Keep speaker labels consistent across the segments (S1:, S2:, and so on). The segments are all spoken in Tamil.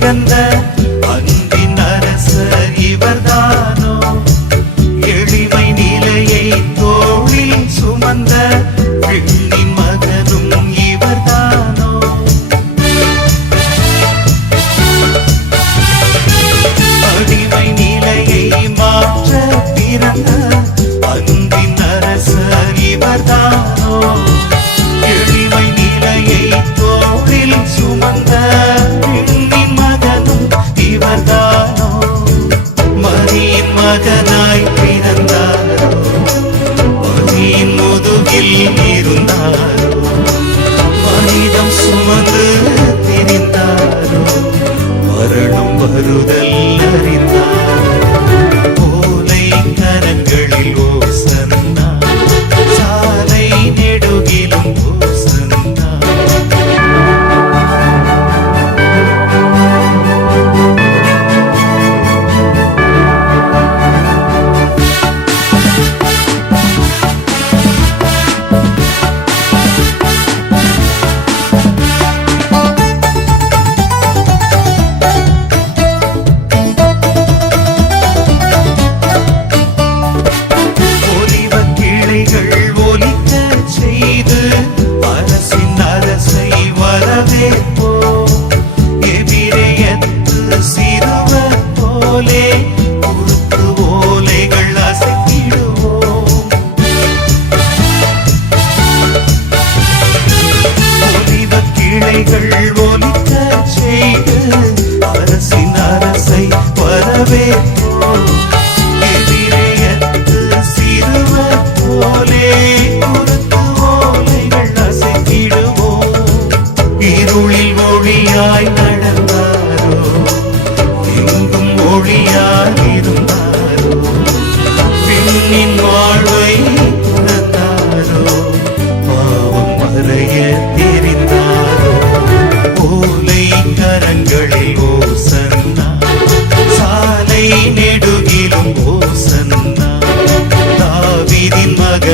S1: பிறந்த அன்பின் அரசர் இவர்தானோ? எளிமை நிலையை தோளில் சுமந்த மடியில் இருந்தாரோ மனிதம் சுமந்து திரிந்தாரோ? மரணம் வருதல் அறிந்தாரோ கிளைகள்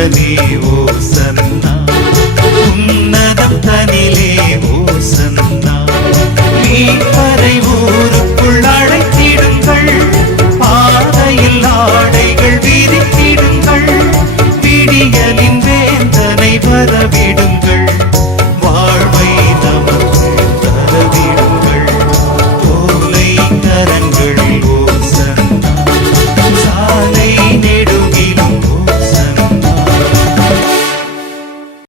S1: தனிலே ஓ சன்னா உன்னதம் தனிலே ஓ சன்னா நீ பறை ஊருக்குள் அழைத்திடுங்கள். பாதையில் ஆடைகள் விரித்திடுங்கள். பிடியலின் வேந்தனை வரவிடும்.